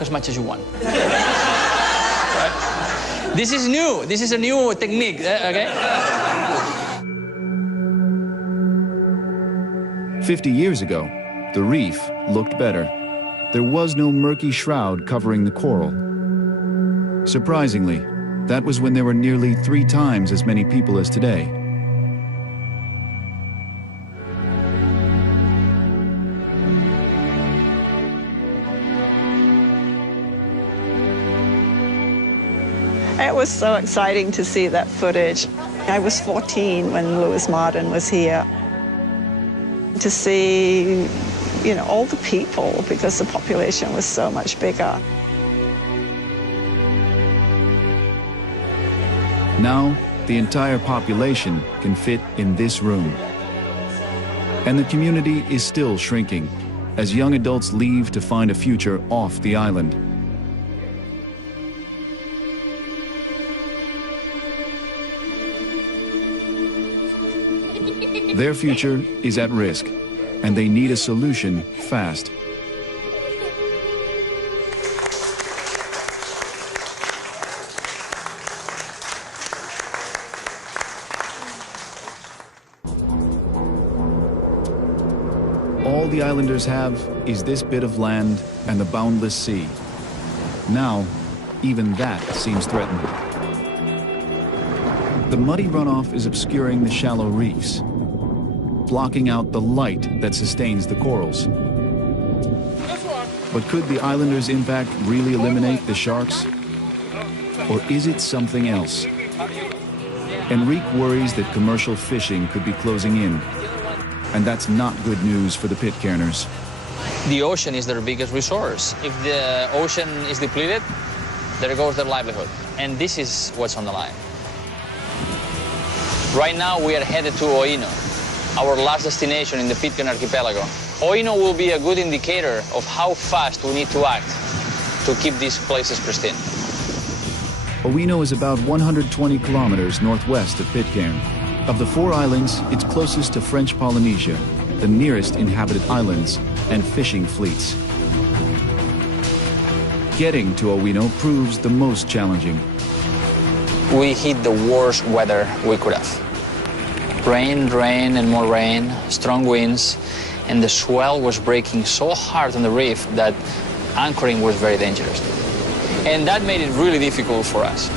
as much as you want. Right? This is new. This is a new technique, okay? 50 years ago, the reef looked better. There was no murky shroud covering the coral. Surprisingly, that was when there were nearly 3 times as many people as today. It was so exciting to see that footage. I was 14 when Lewis Martin was here. To see, you know, all the people, because the population was so much bigger. Now, the entire population can fit in this room. And the community is still shrinking as young adults leave to find a future off the island. Their future is at risk, and they need a solution fast. All the islanders have is this bit of land and the boundless sea. Now, even that seems threatened. The muddy runoff is obscuring the shallow reefs, blocking out the light that sustains the corals. But could the islanders' impact really eliminate the sharks? Or is it something else? Enrique worries that commercial fishing could be closing in, and that's not good news for the Pitcairners. The ocean is their biggest resource. If the ocean is depleted, there goes their livelihood. And this is what's on the line. Right now, we are headed to Oino, our last destination in the Pitcairn archipelago. Oino will be a good indicator of how fast we need to act to keep these places pristine. Oino is about 120 kilometers northwest of Pitcairn. Of the 4 islands, it's closest to French Polynesia, the nearest inhabited islands and fishing fleets. Getting to Oino proves the most challenging. We hit the worst weather we could have. Rain, rain, and more rain, strong winds, and the swell was breaking so hard on the reef that anchoring was very dangerous. And that made it really difficult for us.